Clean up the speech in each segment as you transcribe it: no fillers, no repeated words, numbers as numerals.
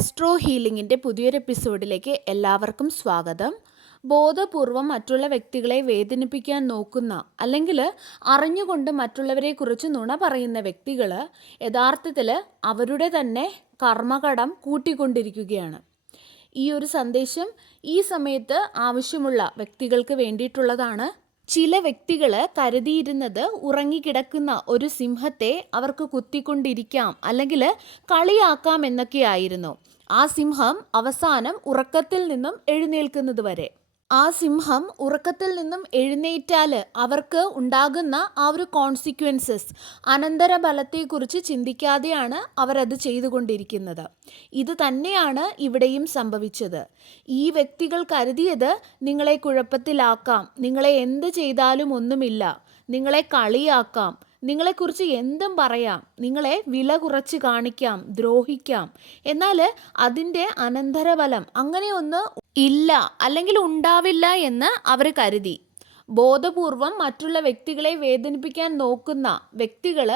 Astro ഹീലിംഗിൻ്റെ പുതിയൊരു എപ്പിസോഡിലേക്ക് എല്ലാവർക്കും സ്വാഗതം. ബോധപൂർവം മറ്റുള്ള വ്യക്തികളെ വേദനിപ്പിക്കാൻ നോക്കുന്ന അല്ലെങ്കിൽ അറിഞ്ഞുകൊണ്ട് മറ്റുള്ളവരെക്കുറിച്ച് നുണ പറയുന്ന വ്യക്തികൾ യഥാർത്ഥത്തിൽ അവരുടെ തന്നെ കർമ്മകടം കൂട്ടിക്കൊണ്ടിരിക്കുകയാണ്. ഈ ഒരു സന്ദേശം ഈ സമയത്ത് ആവശ്യമുള്ള വ്യക്തികൾക്ക് വേണ്ടിയിട്ടുള്ളതാണ്. ചില വ്യക്തികൾ കരുതിയിരുന്നത് ഉറങ്ങിക്കിടക്കുന്ന ഒരു സിംഹത്തെ അവർക്ക് കുത്തിക്കൊണ്ടിരിക്കാം അല്ലെങ്കിൽ കളിയാക്കാം എന്നൊക്കെയായിരുന്നു. ആ സിംഹം അവസാനം ഉറക്കത്തിൽ നിന്നും എഴുന്നേൽക്കുന്നത് വരെ. ആ സിംഹം ഉറക്കത്തിൽ നിന്നും എഴുന്നേറ്റാൽ അവർക്ക് ഉണ്ടാകുന്ന ആ ഒരു കോൺസിക്വൻസസ്, അനന്തരഫലത്തെക്കുറിച്ച് ചിന്തിക്കാതെയാണ് അവരത് ചെയ്തുകൊണ്ടിരിക്കുന്നത്. ഇത് തന്നെയാണ് ഇവിടെയും സംഭവിച്ചത്. ഈ വ്യക്തികൾ കരുതിയത് നിങ്ങളെ കുഴപ്പത്തിലാക്കാം, നിങ്ങളെ എന്ത് ചെയ്താലും ഒന്നുമില്ല, നിങ്ങളെ കളിയാക്കാം, നിങ്ങളെക്കുറിച്ച് എന്തും പറയാം, നിങ്ങളെ വില കുറച്ച് കാണിക്കാം, ദ്രോഹിക്കാം. എന്നാൽ അതിൻ്റെ അനന്തരഫലം അങ്ങനെയൊന്ന് ഇല്ല അല്ലെങ്കിൽ ഉണ്ടാവില്ല എന്ന് അവർ കരുതി. ബോധപൂർവം മറ്റുള്ള വ്യക്തികളെ വേദനിപ്പിക്കാൻ നോക്കുന്ന വ്യക്തികൾ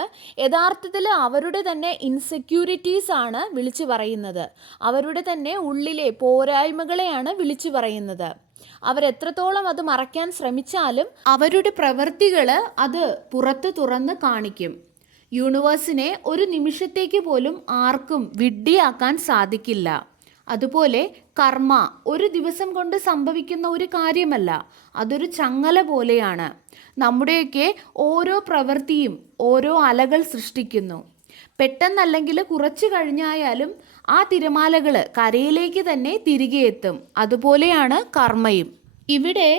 യഥാർത്ഥത്തിൽ അവരുടെ തന്നെ ഇൻസെക്യൂരിറ്റീസ് ആണ് വിളിച്ചു പറയുന്നത്. അവരുടെ തന്നെ ഉള്ളിലെ പോരായ്മകളെയാണ് വിളിച്ചു പറയുന്നത്. അവരെത്രത്തോളം അത് മറയ്ക്കാൻ ശ്രമിച്ചാലും അവരുടെ പ്രവൃത്തികൾ അത് പുറത്ത് തുറന്ന് കാണിക്കും. യൂണിവേഴ്സിനെ ഒരു നിമിഷത്തേക്ക് പോലും ആർക്കും വിഡ്ഢിയാക്കാൻ സാധിക്കില്ല. അതുപോലെ കർമ്മ ഒരു ദിവസം കൊണ്ട് സംഭവിക്കുന്ന ഒരു കാര്യമല്ല, അതൊരു ചങ്ങല പോലെയാണ്. നമ്മുടെയൊക്കെ ഓരോ പ്രവൃത്തിയും ഓരോ അലകൾ സൃഷ്ടിക്കുന്നു. പെട്ടെന്നല്ലെങ്കിൽ കുറച്ച് കഴിഞ്ഞായാലും ആ തിരമാലകൾ കരയിലേക്ക് തന്നെ തിരികെ എത്തും. അതുപോലെയാണ് കർമ്മയും. ഇവിടെ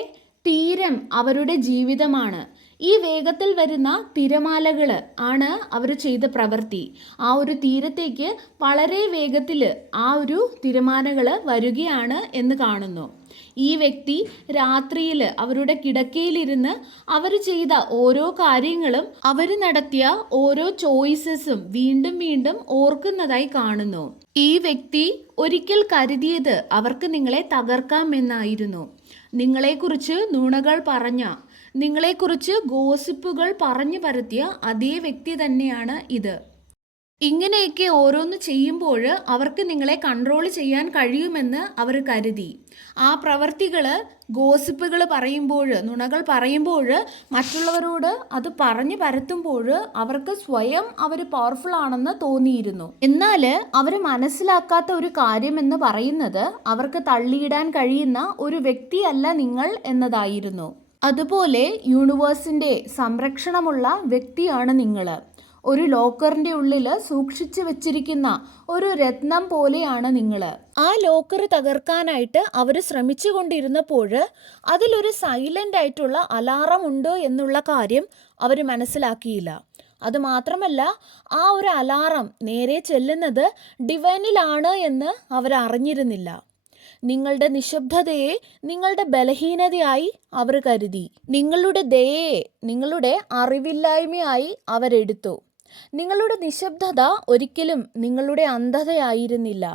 തീരം അവരുടെ ജീവിതമാണ്. ഈ വേഗത്തിൽ വരുന്ന തിരമാലകൾ ആണ് അവർ ചെയ്ത പ്രവൃത്തി. ആ ഒരു തീരത്തേക്ക് വളരെ വേഗത്തിൽ ആ ഒരു തിരമാലകൾ വരികയാണ് എന്ന് കാണുന്നു. ഈ വ്യക്തി രാത്രിയിൽ അവരുടെ കിടക്കയിലിരുന്ന് അവർ ചെയ്ത ഓരോ കാര്യങ്ങളും അവർ നടത്തിയ ഓരോ ചോയ്സസും വീണ്ടും വീണ്ടും ഓർക്കുന്നതായി കാണുന്നു. ഈ വ്യക്തി ഒരിക്കൽ കരുതിയത് അവർക്ക് നിങ്ങളെ തകർക്കാമെന്നായിരുന്നു. നിങ്ങളെക്കുറിച്ച് നുണകൾ പറഞ്ഞ, നിങ്ങളെക്കുറിച്ച് ഗോസിപ്പുകൾ പറഞ്ഞു പരത്തിയ അതേ വ്യക്തി തന്നെയാണ് ഇത്. ഇങ്ങനെയൊക്കെ ഓരോന്ന് ചെയ്യുമ്പോൾ അവർക്ക് നിങ്ങളെ കൺട്രോൾ ചെയ്യാൻ കഴിയുമെന്ന് അവർ കരുതി. ആ പ്രവർത്തികൾ, ഗോസിപ്പുകൾ പറയുമ്പോൾ, നുണകൾ പറയുമ്പോൾ, മറ്റുള്ളവരോട് അത് പറഞ്ഞു പരത്തുമ്പോൾ അവർക്ക് സ്വയം അവർ പവർഫുൾ ആണെന്ന് തോന്നിയിരുന്നു. എന്നാൽ അവർ മനസ്സിലാക്കാത്ത ഒരു കാര്യമെന്ന് പറയുന്നത് അവർക്ക് തള്ളിയിടാൻ കഴിയുന്ന ഒരു വ്യക്തിയല്ല നിങ്ങൾ എന്നതായിരുന്നു. അതുപോലെ യൂണിവേഴ്സിൻ്റെ സംരക്ഷണമുള്ള വ്യക്തിയാണ് നിങ്ങൾ. ഒരു ലോക്കറിൻ്റെ ഉള്ളിൽ സൂക്ഷിച്ചു വെച്ചിരിക്കുന്ന ഒരു രത്നം പോലെയാണ് നിങ്ങൾ. ആ ലോക്കർ തകർക്കാനായിട്ട് അവർ ശ്രമിച്ചു കൊണ്ടിരുന്നപ്പോൾ അതിലൊരു സൈലൻ്റ് ആയിട്ടുള്ള അലാറം ഉണ്ട് എന്നുള്ള കാര്യം അവർ മനസ്സിലാക്കിയില്ല. അതുമാത്രമല്ല, ആ ഒരു അലാറം നേരെ ചെല്ലുന്നത് ഡിവൈനിലാണ് എന്ന് അവർ അറിഞ്ഞിരുന്നില്ല. നിങ്ങളുടെ നിശബ്ദതയെ നിങ്ങളുടെ ബലഹീനതയായി അവർ കരുതി. നിങ്ങളുടെ ദയയെ നിങ്ങളുടെ അറിവില്ലായ്മയായി അവരെടുത്തു. നിങ്ങളുടെ നിശബ്ദത ഒരിക്കലും നിങ്ങളുടെ അന്ധതയായിരുന്നില്ല.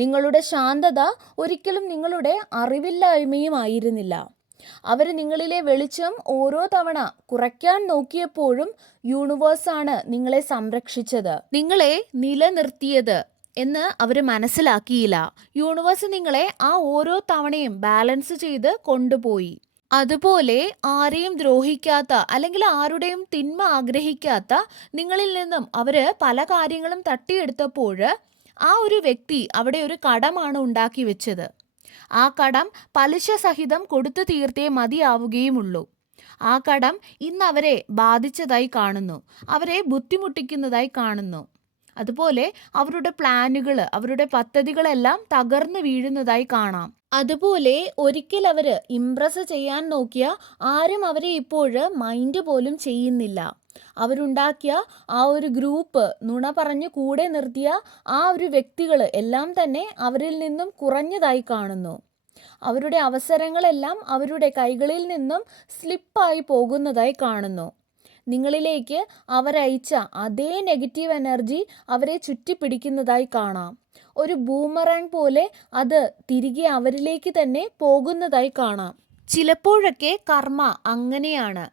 നിങ്ങളുടെ ശാന്തത ഒരിക്കലും നിങ്ങളുടെ അറിവില്ലായ്മയും ആയിരുന്നില്ല. അവർ നിങ്ങളിലെ വെളിച്ചം ഓരോ തവണ കുറയ്ക്കാൻ നോക്കിയപ്പോഴും യൂണിവേഴ്സാണ് നിങ്ങളെ സംരക്ഷിച്ചത്, നിങ്ങളെ നിലനിർത്തിയത് എന്ന് അവർ മനസ്സിലാക്കിയില്ല. യൂണിവേഴ്സ് നിങ്ങളെ ആ ഓരോ തവണയും ബാലൻസ് ചെയ്ത് കൊണ്ടുപോയി. അതുപോലെ ആരെയും ദ്രോഹിക്കാത്ത അല്ലെങ്കിൽ ആരുടെയും തിന്മ ആഗ്രഹിക്കാത്ത നിങ്ങളിൽ നിന്നും അവർ പല കാര്യങ്ങളും തട്ടിയെടുത്തപ്പോൾ ആ ഒരു വ്യക്തി അവിടെ ഒരു കടമാണ് ഉണ്ടാക്കി വെച്ചത്. ആ കടം പലിശ സഹിതം കൊടുത്തു തീർത്തേ മതിയാവുകയുമുള്ളൂ. ആ കടം ഇന്ന് അവരെ ബാധിച്ചതായി കാണുന്നു, അവരെ ബുദ്ധിമുട്ടിക്കുന്നതായി കാണുന്നു. അതുപോലെ അവരുടെ പ്ലാനുകൾ, അവരുടെ പദ്ധതികളെല്ലാം തകർന്നു വീഴുന്നതായി കാണാം. അതുപോലെ ഒരിക്കൽ അവർ ഇംപ്രസ് ചെയ്യാൻ നോക്കിയ ആരും അവരെ ഇപ്പോൾ മൈൻഡ് പോലും ചെയ്യുന്നില്ല. അവരുണ്ടാക്കിയ ആ ഒരു ഗ്രൂപ്പ്, നുണ പറഞ്ഞ് കൂടെ നിർത്തിയ ആ ഒരു വ്യക്തികൾ എല്ലാം തന്നെ അവരിൽ നിന്നും കുറഞ്ഞതായി കാണുന്നു. അവരുടെ അവസരങ്ങളെല്ലാം അവരുടെ കൈകളിൽ നിന്നും സ്ലിപ്പായി പോകുന്നതായി കാണുന്നു. നിങ്ങളിലേക്ക് അവരയച്ച അതേ നെഗറ്റീവ് എനർജി അവരെ ചുറ്റിപ്പിടിക്കുന്നതായി കാണാം. ഒരു ബൂമറാങ് പോലെ അത് തിരികെ അവരിലേക്ക് തന്നെ പോകുന്നതായി കാണാം. ചിലപ്പോഴൊക്കെ കർമ്മ അങ്ങനെയാണ്.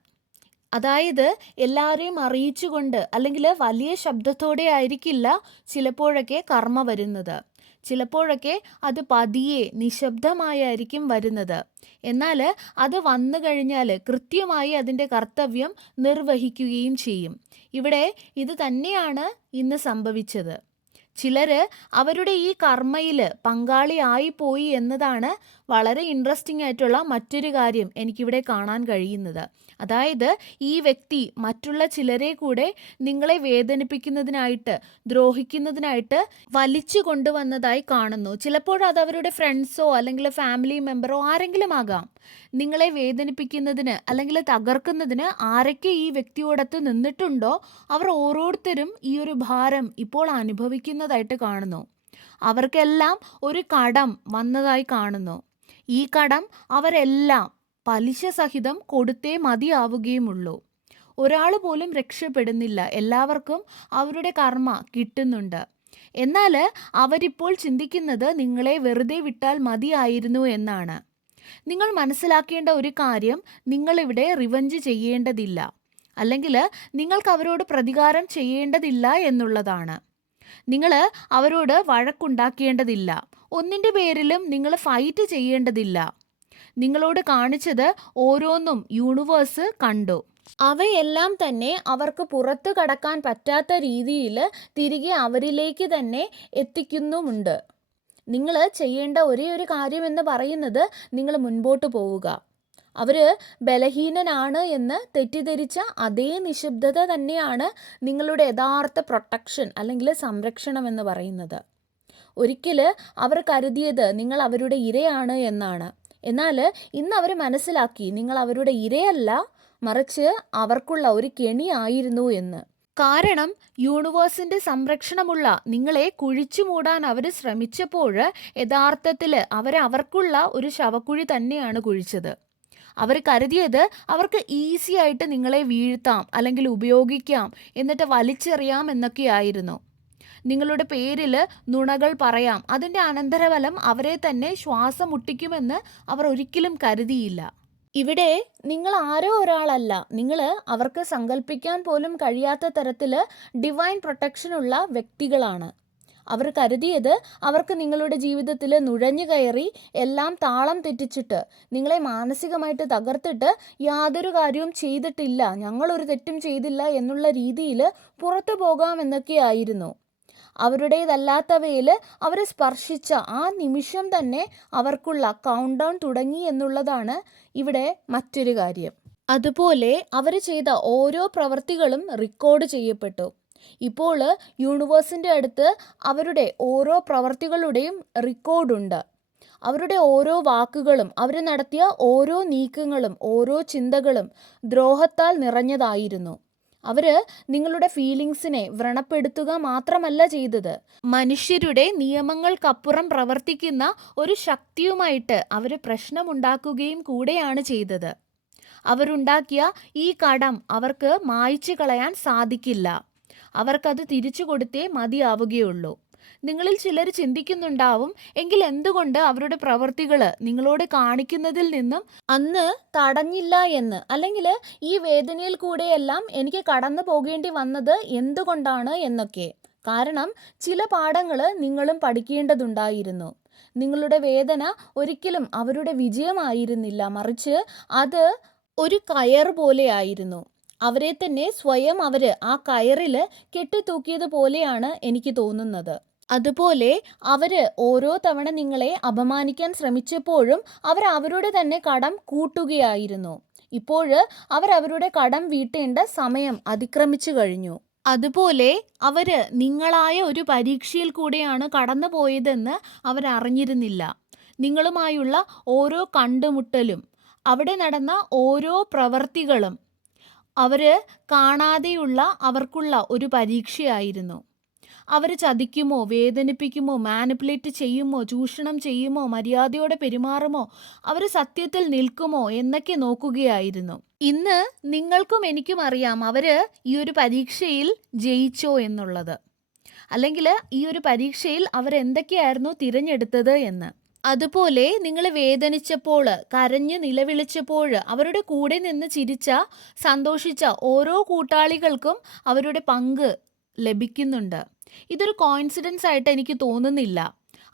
അതായത് എല്ലാവരെയും അറിയിച്ചുകൊണ്ട് അല്ലെങ്കിൽ വലിയ ശബ്ദത്തോടെ ആയിരിക്കില്ല ചിലപ്പോഴൊക്കെ കർമ്മ വരുന്നത്. ചിലപ്പോഴൊക്കെ അത് പതിയെ നിശബ്ദമായായിരിക്കും വരുന്നത്. എന്നാൽ അത് വന്നു കഴിഞ്ഞാൽ കൃത്യമായി അതിൻ്റെ കർത്തവ്യം നിർവഹിക്കുകയും ചെയ്യും. ഇവിടെ ഇത് തന്നെയാണ് ഇന്ന് സംഭവിച്ചത്. ചിലർ അവരുടെ ഈ കർമ്മയിൽ പങ്കാളിയായി പോയി എന്നതാണ് വളരെ ഇൻട്രസ്റ്റിംഗ് ആയിട്ടുള്ള മറ്റൊരു കാര്യം എനിക്കിവിടെ കാണാൻ കഴിയുന്നത്. അതായത് ഈ വ്യക്തി മറ്റുള്ള ചിലരെ കൂടെ നിങ്ങളെ വേദനിപ്പിക്കുന്നതിനായിട്ട്, ദ്രോഹിക്കുന്നതിനായിട്ട് വലിച്ചു കൊണ്ടുവന്നതായി കാണുന്നു. ചിലപ്പോൾ അത് അവരുടെ ഫ്രണ്ട്സോ അല്ലെങ്കിൽ ഫാമിലി മെമ്പറോ ആരെങ്കിലും ആകാം. നിങ്ങളെ വേദനിപ്പിക്കുന്നതിന് അല്ലെങ്കിൽ തകർക്കുന്നതിന് ആരൊക്കെ ഈ വ്യക്തിയോടൊത്ത് നിന്നിട്ടുണ്ടോ അവർ ഓരോരുത്തരും ഈ ഒരു ഭാരം ഇപ്പോൾ അനുഭവിക്കുന്നതായിട്ട് കാണുന്നു. അവർക്കെല്ലാം ഒരു കടം വന്നതായി കാണുന്നു. ഈ കടം അവരെല്ലാം പലിശ സഹിതം കൊടുത്തേ മതിയാവുകയുമുള്ളൂ. ഒരാൾ പോലും രക്ഷപ്പെടുന്നില്ല. എല്ലാവർക്കും അവരുടെ കർമ്മ കിട്ടുന്നുണ്ട്. എന്നാൽ അവരിപ്പോൾ ചിന്തിക്കുന്നത് നിങ്ങളെ വെറുതെ വിട്ടാൽ മതിയായിരുന്നു എന്നാണ്. നിങ്ങൾ മനസ്സിലാക്കേണ്ട ഒരു കാര്യം, നിങ്ങളിവിടെ റിവഞ്ച് ചെയ്യേണ്ടതില്ല, അല്ലെങ്കിൽ നിങ്ങൾക്ക് അവരോട് പ്രതികാരം ചെയ്യേണ്ടതില്ല എന്നുള്ളതാണ്. നിങ്ങൾ അവരോട് വഴക്കുണ്ടാക്കേണ്ടതില്ല. ഒന്നിൻ്റെ പേരിലും നിങ്ങൾ ഫൈറ്റ് ചെയ്യേണ്ടതില്ല. നിങ്ങളോട് കാണിച്ചത് ഓരോന്നും യൂണിവേഴ്സ് കണ്ടു. അവയെല്ലാം തന്നെ അവർക്ക് പുറത്തു കടക്കാൻ പറ്റാത്ത രീതിയിൽ തിരികെ അവരിലേക്ക് തന്നെ എത്തിക്കുന്നുമുണ്ട്. നിങ്ങൾ ചെയ്യേണ്ട ഒരേ ഒരു കാര്യം എന്ന് പറയുന്നത് നിങ്ങൾ മുൻപോട്ട് പോവുക. അവർ ബലഹീനനാണ് എന്ന് തെറ്റിദ്ധരിച്ച അതേ നിശബ്ദത തന്നെയാണ് നിങ്ങളുടെ യഥാർത്ഥ പ്രൊട്ടക്ഷൻ അല്ലെങ്കിൽ സംരക്ഷണം എന്ന് പറയുന്നത്. ഒരിക്കൽ അവർ കരുതിയത് നിങ്ങൾ അവരുടെ ഇരയാണ് എന്നാണ്. എന്നാൽ ഇന്ന് അവർ മനസ്സിലാക്കി നിങ്ങൾ അവരുടെ ഇരയല്ല, മറിച്ച് അവർക്കുള്ള ഒരു കെണിയായിരുന്നു എന്ന്. കാരണം യൂണിവേഴ്സിൻ്റെ സംരക്ഷണമുള്ള നിങ്ങളെ കുഴിച്ചു മൂടാൻ അവർ ശ്രമിച്ചപ്പോൾ യഥാർത്ഥത്തിൽ അവർക്കുള്ള ഒരു ശവക്കുഴി തന്നെയാണ് കുഴിച്ചത്. അവർ കരുതിയത് അവർക്ക് ഈസി ആയിട്ട് നിങ്ങളെ വീഴ്ത്താം അല്ലെങ്കിൽ ഉപയോഗിക്കാം, എന്നിട്ട് വലിച്ചെറിയാം എന്നൊക്കെയായിരുന്നു. നിങ്ങളുടെ പേരിൽ നുണകൾ പറയാം. അതിൻ്റെ അനന്തരഫലം അവരെ തന്നെ ശ്വാസം മുട്ടിക്കുമെന്ന് അവർ ഒരിക്കലും കരുതിയില്ല. ഇവിടെ നിങ്ങൾ ആരോ ഒരാളല്ല. നിങ്ങൾ അവർക്ക് സങ്കല്പിക്കാൻ പോലും കഴിയാത്ത തരത്തിൽ ഡിവൈൻ പ്രൊട്ടക്ഷനുള്ള വ്യക്തികളാണ്. അവർ കരുതിയത് അവർക്ക് നിങ്ങളുടെ ജീവിതത്തിൽ നുഴഞ്ഞു കയറി എല്ലാം താളം തെറ്റിച്ചിട്ട് നിങ്ങളെ മാനസികമായിട്ട് തകർത്തിട്ട് യാതൊരു കാര്യവും ചെയ്തിട്ടില്ല, ഞങ്ങളൊരു തെറ്റും ചെയ്തില്ല എന്നുള്ള രീതിയിൽ പുറത്തു പോകാമെന്നൊക്കെയായിരുന്നു. അവരുടേതല്ലാത്തവയിൽ അവരെ സ്പർശിച്ച ആ നിമിഷം തന്നെ അവർക്കുള്ള കൗണ്ട് ഡൗൺ തുടങ്ങി എന്നുള്ളതാണ് ഇവിടെ മറ്റൊരു കാര്യം. അതുപോലെ അവർ ചെയ്ത ഓരോ പ്രവൃത്തികളും റെക്കോർഡ് ചെയ്യപ്പെട്ടു. ഇപ്പോൾ യൂണിവേഴ്സിൻ്റെ അടുത്ത് അവരുടെ ഓരോ പ്രവൃത്തികളുടെയും റെക്കോർഡുണ്ട്. അവരുടെ ഓരോ വാക്കുകളും അവർ നടത്തിയ ഓരോ നീക്കങ്ങളും ഓരോ ചിന്തകളും ദ്രോഹത്താൽ നിറഞ്ഞതായിരുന്നു. അവർ നിങ്ങളുടെ ഫീലിങ്സിനെ വ്രണപ്പെടുത്തുക മാത്രമല്ല ചെയ്തത്, മനുഷ്യരുടെ നിയമങ്ങൾക്കപ്പുറം പ്രവർത്തിക്കുന്ന ഒരു ശക്തിയുമായിട്ട് അവർ പ്രശ്നമുണ്ടാക്കുകയും കൂടെയാണ് ചെയ്തത്. അവരുണ്ടാക്കിയ ഈ കടം അവർക്ക് മായ്ച്ചു കളയാൻ സാധിക്കില്ല. അവർക്കത് തിരിച്ചു കൊടുത്തേ മതിയാവുകയുള്ളൂ. നിങ്ങളിൽ ചിലർ ചിന്തിക്കുന്നുണ്ടാവും, എങ്കിൽ എന്തുകൊണ്ട് അവരുടെ പ്രവൃത്തികൾ നിങ്ങളോട് കാണിക്കുന്നതിൽ നിന്നും അന്ന് തടഞ്ഞില്ല എന്ന്, അല്ലെങ്കിൽ ഈ വേദനയിൽ കൂടെയെല്ലാം എനിക്ക് കടന്നു പോകേണ്ടി വന്നത് എന്തുകൊണ്ടാണ് എന്നൊക്കെ. കാരണം ചില പാഠങ്ങൾ നിങ്ങളും പഠിക്കേണ്ടതുണ്ടായിരുന്നു. നിങ്ങളുടെ വേദന ഒരിക്കലും അവരുടെ വിജയമായിരുന്നില്ല, മറിച്ച് അത് ഒരു കയർ പോലെയായിരുന്നു. അവരെ തന്നെ സ്വയം അവർ ആ കയറിൽ കെട്ടിത്തൂക്കിയതുപോലെയാണ് എനിക്ക് തോന്നുന്നത്. അതുപോലെ അവർ ഓരോ തവണ നിങ്ങളെ അപമാനിക്കാൻ ശ്രമിച്ചപ്പോഴും അവർ അവരുടെ തന്നെ കടം കൂട്ടുകയായിരുന്നു. ഇപ്പോൾ അവർ അവരുടെ കടം വീട്ടേണ്ട സമയം അതിക്രമിച്ചു കഴിഞ്ഞു. അതുപോലെ അവർ നിങ്ങളായ ഒരു പരീക്ഷയിൽ കൂടെയാണ് കടന്നു പോയതെന്ന് അവരറിഞ്ഞിരുന്നില്ല. നിങ്ങളുമായുള്ള ഓരോ കണ്ടുമുട്ടലും അവിടെ നടന്ന ഓരോ പ്രവർത്തികളും അവർ കാണാതെയുള്ള അവർക്കുള്ള ഒരു പരീക്ഷയായിരുന്നു. അവർ ചതിക്കുമോ, വേദനിപ്പിക്കുമോ, മാനിപ്പുലേറ്റ് ചെയ്യുമോ, ചൂഷണം ചെയ്യുമോ, മര്യാദയോടെ പെരുമാറുമോ, അവർ സത്യത്തിൽ നിൽക്കുമോ എന്നൊക്കെ നോക്കുകയായിരുന്നു. ഇന്ന് നിങ്ങൾക്കും എനിക്കും അറിയാം അവർ ഈ ഒരു പരീക്ഷയിൽ ജയിച്ചോ എന്നുള്ളത്, അല്ലെങ്കിൽ ഈ ഒരു പരീക്ഷയിൽ അവരെന്തൊക്കെയായിരുന്നു തിരഞ്ഞെടുത്തത് എന്ന്. അതുപോലെ നിങ്ങൾ വേദനിച്ചപ്പോൾ, കരഞ്ഞ് നിലവിളിച്ചപ്പോൾ അവരുടെ കൂടെ നിന്ന് ചിരിച്ച, സന്തോഷിച്ച ഓരോ കൂട്ടാളികൾക്കും അവരുടെ പങ്ക് ലഭിക്കുന്നുണ്ട്. ഇതൊരു കോയിൻസിഡൻസ് ആയിട്ട് എനിക്ക് തോന്നുന്നില്ല.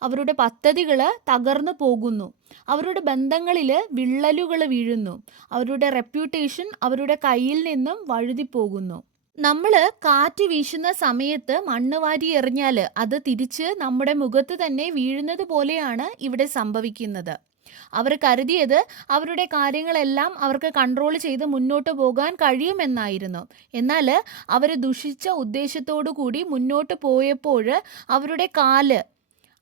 അവരുടെ പദ്ധതികൾ തകർന്നു പോകുന്നു, അവരുടെ ബന്ധങ്ങളിൽ വിള്ളലുകൾ വീഴുന്നു, അവരുടെ റെപ്യൂട്ടേഷൻ അവരുടെ കയ്യിൽ നിന്നും വഴുതിപ്പോകുന്നു. നമ്മൾ കാറ്റ് വീശുന്ന സമയത്ത് മണ്ണ് വാരി എറിഞ്ഞാൽ അത് തിരിച്ച് നമ്മുടെ മുഖത്ത് തന്നെ വീഴുന്നത് പോലെയാണ് ഇവിടെ സംഭവിക്കുന്നത്. അവർ കരുതിയത് അവരുടെ കാര്യങ്ങളെല്ലാം അവർക്ക് കൺട്രോൾ ചെയ്ത് മുന്നോട്ട് പോകാൻ കഴിയുമെന്നായിരുന്നു. എന്നാൽ അവർ ദുഷിച്ച ഉദ്ദേശത്തോടു കൂടി മുന്നോട്ട് പോയപ്പോൾ അവരുടെ കാല്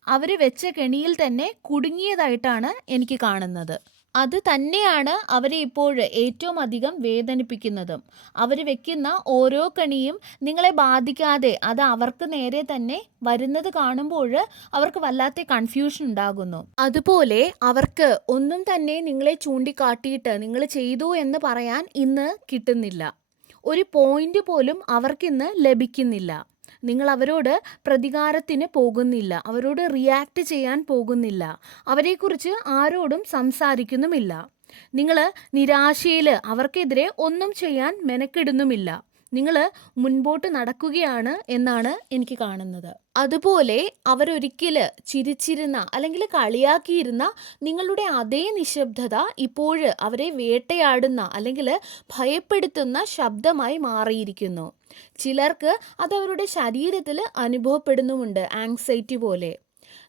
അവർ വെച്ച കെണിയിൽ തന്നെ കുടുങ്ങിയതായിട്ടാണ് എനിക്ക് കാണുന്നത്. അത് തന്നെയാണ് അവരെ ഇപ്പോൾ ഏറ്റവും അധികം വേദനിപ്പിക്കുന്നതും. അവർ വെക്കുന്ന ഓരോ കെണിയും നിങ്ങളെ ബാധിക്കാതെ അത് അവർക്ക് നേരെ തന്നെ വരുന്നത് കാണുമ്പോൾ അവർക്ക് വല്ലാത്ത കൺഫ്യൂഷൻ ഉണ്ടാകുന്നു. അതുപോലെ അവർക്ക് ഒന്നും തന്നെ നിങ്ങളെ ചൂണ്ടിക്കാട്ടിയിട്ട് നിങ്ങൾ ചെയ്തു എന്ന് പറയാൻ ഇന്ന് കിട്ടുന്നില്ല. ഒരു പോയിന്റ് പോലും അവർക്കിന്ന് ലഭിക്കുന്നില്ല. നിങ്ങൾ അവരോട് പ്രതികാരത്തിന് പോകുന്നില്ല, അവരോട് റിയാക്ട് ചെയ്യാൻ പോകുന്നില്ല, അവരെക്കുറിച്ച് ആരോടും സംസാരിക്കുന്നുമില്ല. നിങ്ങൾ നിരാശയിൽ അവർക്കെതിരെ ഒന്നും ചെയ്യാൻ മെനക്കെടുന്നുമില്ല. നിങ്ങൾ മുൻപോട്ട് നടക്കുകയാണ് എന്നാണ് എനിക്ക് കാണുന്നത്. അതുപോലെ അവരൊരിക്കൽ ചിരിച്ചിരുന്ന അല്ലെങ്കിൽ കളിയാക്കിയിരുന്ന നിങ്ങളുടെ അതേ നിശബ്ദത ഇപ്പോൾ അവരെ വേട്ടയാടുന്ന അല്ലെങ്കിൽ ഭയപ്പെടുത്തുന്ന ശബ്ദമായി മാറിയിരിക്കുന്നു. ചിലർക്ക് അത് അവരുടെ ശരീരത്തിൽ അനുഭവപ്പെടുന്നുമുണ്ട്, ആങ്സൈറ്റി പോലെ.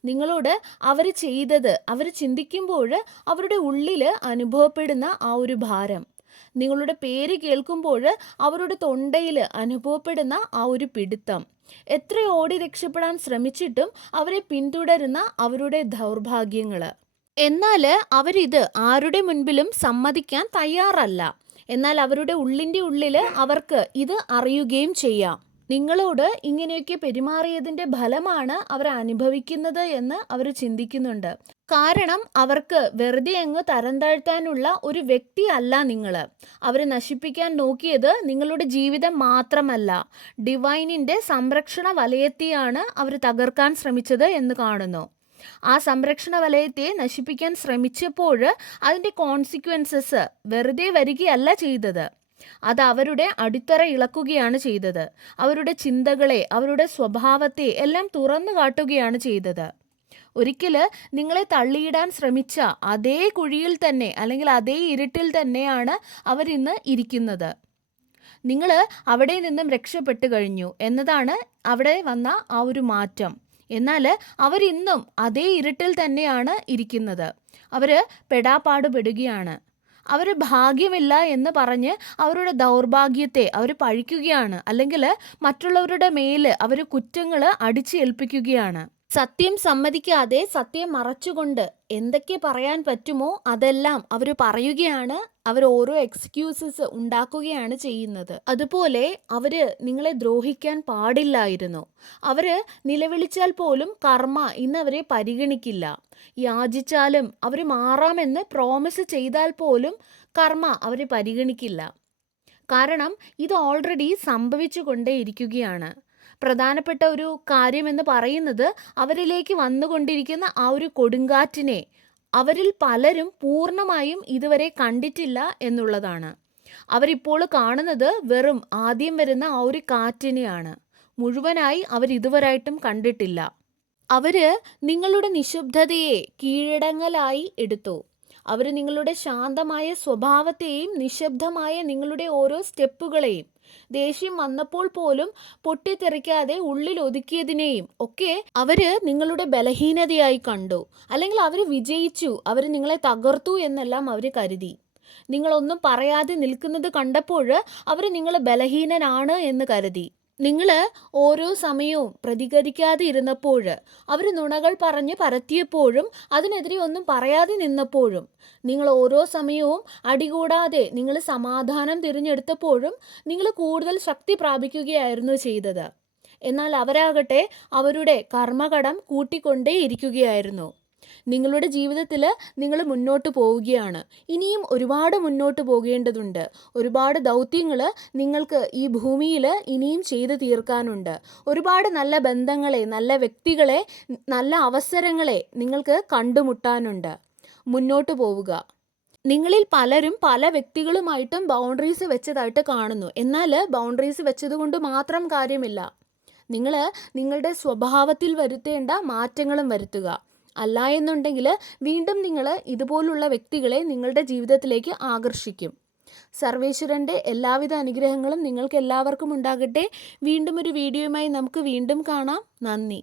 നിങ്ങളോട് അവർ ചെയ്തത് അവർ ചിന്തിക്കുമ്പോൾ അവരുടെ ഉള്ളിൽ അനുഭവപ്പെടുന്ന ആ ഒരു ഭാരം, നിങ്ങളുടെ പേര് കേൾക്കുമ്പോൾ അവരുടെ തൊണ്ടയിൽ അനുഭവപ്പെടുന്ന ആ ഒരു പിടുത്തം, എത്ര ഓടി രക്ഷപ്പെടാൻ ശ്രമിച്ചിട്ടും അവരെ പിന്തുടരുന്ന അവരുടെ ദൗർഭാഗ്യങ്ങൾ. എന്നാൽ അവരിത് ആരുടെ മുൻപിലും സമ്മതിക്കാൻ തയ്യാറല്ല. എന്നാൽ അവരുടെ ഉള്ളിൻ്റെ ഉള്ളിൽ അവർക്ക് ഇത് അറിയുകയും ചെയ്യാം. നിങ്ങളോട് ഇങ്ങനെയൊക്കെ പെരുമാറിയതിൻ്റെ ഫലമാണ് അവർ അനുഭവിക്കുന്നത് എന്ന് അവർ ചിന്തിക്കുന്നുണ്ട്. കാരണം അവർക്ക് വെറുതെ അങ്ങ് തരം താഴ്ത്താനുള്ള ഒരു വ്യക്തിയല്ല നിങ്ങൾ. അവരെ നശിപ്പിക്കാൻ നോക്കിയത് നിങ്ങളുടെ ജീവിതം മാത്രമല്ല, ഡിവൈനിൻ്റെ സംരക്ഷണ വലയത്തെയാണ് അവർ തകർക്കാൻ ശ്രമിച്ചത് എന്ന് കാണുന്നു. ആ സംരക്ഷണ വലയത്തെ നശിപ്പിക്കാൻ ശ്രമിച്ചപ്പോൾ അതിൻ്റെ കോൺസിക്വൻസസ് വെറുതെ വരികയല്ല ചെയ്തത്, അത് അവരുടെ അടിത്തറ ഇളക്കുകയാണ് ചെയ്തത്. അവരുടെ ചിന്തകളെ, അവരുടെ സ്വഭാവത്തെ എല്ലാം തുറന്നു കാട്ടുകയാണ് ചെയ്തത്. ഒരിക്കൽ നിങ്ങളെ തള്ളിയിടാൻ ശ്രമിച്ച അതേ കുഴിയിൽ തന്നെ അല്ലെങ്കിൽ അതേ ഇരുട്ടിൽ തന്നെയാണ് അവരിന്ന് ഇരിക്കുന്നത്. നിങ്ങൾ അവിടെ നിന്നും രക്ഷപ്പെട്ടു കഴിഞ്ഞു എന്നതാണ് അവിടെ വന്ന ആ ഒരു മാറ്റം. എന്നാൽ അവരിന്നും അതേ ഇരുട്ടിൽ തന്നെയാണ് ഇരിക്കുന്നത്. അവർ പെടാപ്പാടുപെടുകയാണ്. അവർ ഭാഗ്യമില്ല എന്ന് പറഞ്ഞ് അവരുടെ ദൗർഭാഗ്യത്തെ അവർ പഴിക്കുകയാണ്, അല്ലെങ്കിൽ മറ്റുള്ളവരുടെ മേൽ അവർ കുറ്റങ്ങൾ അടിച്ചേൽപ്പിക്കുകയാണ്. സത്യം സമ്മതിക്കാതെ സത്യം മറച്ചുകൊണ്ട് എന്തൊക്കെ പറയാൻ പറ്റുമോ അതെല്ലാം അവർ പറയുകയാണ്. അവർ ഓരോ എക്സ്ക്യൂസസ് ഉണ്ടാക്കുകയാണ് ചെയ്യുന്നത്. അതുപോലെ അവർ നിങ്ങളെ ദ്രോഹിക്കാൻ പാടില്ലായിരുന്നു. അവർ നിലവിളിച്ചാൽ പോലും കർമ്മ ഇന്ന് അവരെ പരിഗണിക്കില്ല. യാചിച്ചാലും അവർ മാറാമെന്ന് പ്രോമിസ് ചെയ്താൽ പോലും കർമ്മ അവരെ പരിഗണിക്കില്ല. കാരണം ഇത് ഓൾറെഡി സംഭവിച്ചു കൊണ്ടേയിരിക്കുകയാണ്. പ്രധാനപ്പെട്ട ഒരു കാര്യമെന്ന് പറയുന്നത് അവരിലേക്ക് വന്നുകൊണ്ടിരിക്കുന്ന ആ ഒരു കൊടുങ്കാറ്റിനെ അവരിൽ പലരും പൂർണ്ണമായും ഇതുവരെ കണ്ടിട്ടില്ല എന്നുള്ളതാണ്. അവരിപ്പോൾ കാണുന്നത് വെറും ആദ്യം വരുന്ന ആ ഒരു കാറ്റിനെയാണ്. മുഴുവനായി അവരിതുവരായിട്ടും കണ്ടിട്ടില്ല. അവർ നിങ്ങളുടെ നിശബ്ദതയെ കീഴടങ്ങലായി എടുത്തു. അവർ നിങ്ങളുടെ ശാന്തമായ സ്വഭാവത്തെയും നിശബ്ദമായ നിങ്ങളുടെ ഓരോ സ്റ്റെപ്പുകളെയും, ദേഷ്യം വന്നപ്പോൾ പോലും പൊട്ടിത്തെറിക്കാതെ ഉള്ളിൽ ഒതുക്കിയതിനെയും ഒക്കെ അവര് നിങ്ങളുടെ ബലഹീനതയായി കണ്ടു. അല്ലെങ്കിൽ അവർ വിജയിച്ചു, അവർ നിങ്ങളെ തകർത്തു എന്നെല്ലാം അവർ കരുതി. നിങ്ങളൊന്നും പറയാതെ നിൽക്കുന്നത് കണ്ടപ്പോൾ അവർ നിങ്ങൾ ബലഹീനനാണ് എന്ന് കരുതി. നിങ്ങൾ ഓരോ സമയവും പ്രതികരിക്കാതെ ഇരുന്നപ്പോൾ, അവർ നുണകൾ പറഞ്ഞ് പരത്തിയപ്പോഴും അതിനെതിരെ ഒന്നും പറയാതെ നിന്നപ്പോഴും, നിങ്ങൾ ഓരോ സമയവും അടികൂടാതെ നിങ്ങൾ സമാധാനം തിരഞ്ഞെടുത്തപ്പോഴും നിങ്ങൾ കൂടുതൽ ശക്തി പ്രാപിക്കുകയായിരുന്നു ചെയ്തത്. എന്നാൽ അവരാകട്ടെ അവരുടെ കർമ്മകടം കൂട്ടിക്കൊണ്ടേ ഇരിക്കുകയായിരുന്നു. നിങ്ങളുടെ ജീവിതത്തിൽ നിങ്ങൾ മുന്നോട്ട് പോവുകയാണ്. ഇനിയും ഒരുപാട് മുന്നോട്ട് പോകേണ്ടതുണ്ട്. ഒരുപാട് ദൗത്യങ്ങൾ നിങ്ങൾക്ക് ഈ ഭൂമിയിൽ ഇനിയും ചെയ്തു തീർക്കാനുണ്ട്. ഒരുപാട് നല്ല ബന്ധങ്ങളെ, നല്ല വ്യക്തികളെ, നല്ല അവസരങ്ങളെ നിങ്ങൾക്ക് കണ്ടുമുട്ടാനുണ്ട്. മുന്നോട്ട് പോവുക. നിങ്ങളിൽ പലരും പല വ്യക്തികളുമായിട്ടും ബൗണ്ടറീസ് വെച്ചതായിട്ട് കാണുന്നു. എന്നാൽ ബൗണ്ടറീസ് വെച്ചതുകൊണ്ട് മാത്രം കാര്യമില്ല. നിങ്ങൾ നിങ്ങളുടെ സ്വഭാവത്തിൽ വരുത്തേണ്ട മാറ്റങ്ങളും വരുത്തുക. അല്ല എന്നുണ്ടെങ്കിൽ വീണ്ടും നിങ്ങൾ ഇതുപോലുള്ള വ്യക്തികളെ നിങ്ങളുടെ ജീവിതത്തിലേക്ക് ആകർഷിക്കും. സർവേശ്വരൻ്റെ എല്ലാവിധ അനുഗ്രഹങ്ങളും നിങ്ങൾക്ക് എല്ലാവർക്കും ഉണ്ടാകട്ടെ. വീണ്ടും ഒരു വീഡിയോയുമായി നമുക്ക് വീണ്ടും കാണാം. നന്ദി.